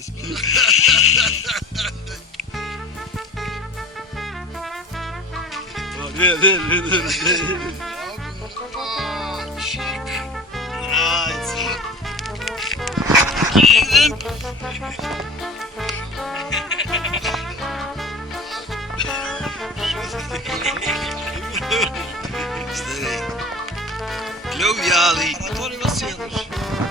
vezes. Vê, vê, vê, vê, vê. Glew iali. Anatoliy Vasilievich.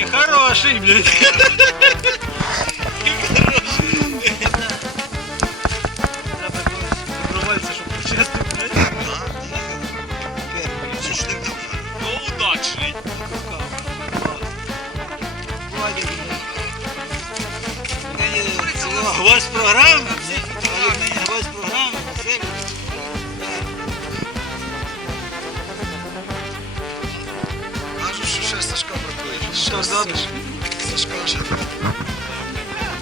Нехороший, блядь. Добровольця, щоб почистити, блядь. Ну, удачний. Гвоздь програми, гвоздь бракує. Що зробиш? Сашка ще.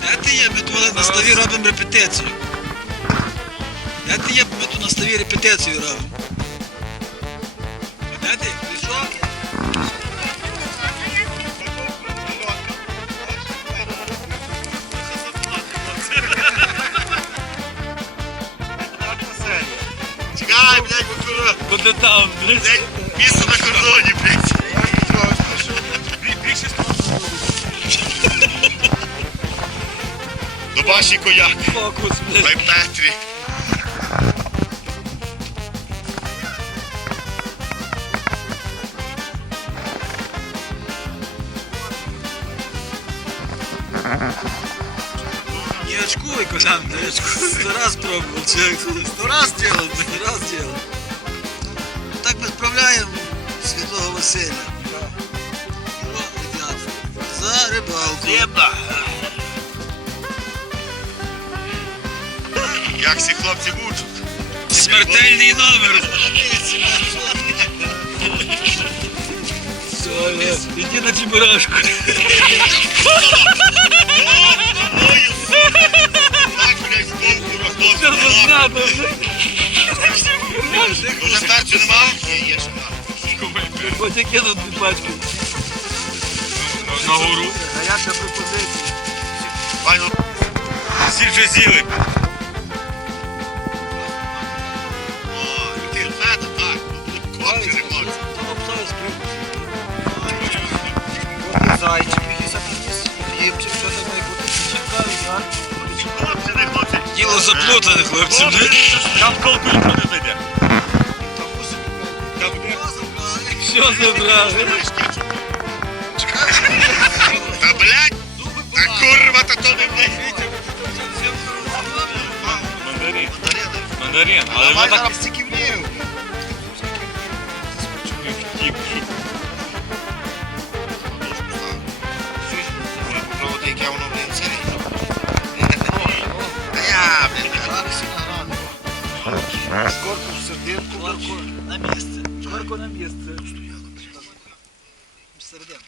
Де ти є? Ми тут на столі робимо репетицію. Де ти є? Ми тут на столі репетицію робимо. Де ти? Прийшов? Чекай, блядь, бо кура. Куди там, блядь? Блядь, місто на кордоні, блядь. Більше До баші кояк. Фокус, блядь. Дай Петрі. Не очкуй, Колян, не очкуй. Сто раз пробовал, человек. Сто раз делал, сто раз делал. за рибалку. Єба. Як всі хлопці мучать. Смертельний номер. Все, Олег, іди на чебурашку. Ой, Так, блядь, конкуру, Все хлопці, нема. зазнято, блядь. Вже перцю нема? Є, є, ще нема. Ось яке тут дві пачки. На гору. А я ще пропозицію. Всі вже з'їли. О, ти фета, так. Хлопці, не хлопці. Зайчик якийсь приніс. Хлібчик, що там має бути. Чекаю, Хлопці, не хлопці. Діло заплутане, хлопці. Там колку ніхто не зайде. Що забрали? Та блядь, та курва, та то не блядь. Мандарин. Мандарин. Але ми Давай так зараз стільки влів. втік. Проводи, яке воно, блін, сирий. Та я, блін, Корку в серединку. На місце. Корку на місце. Серединку.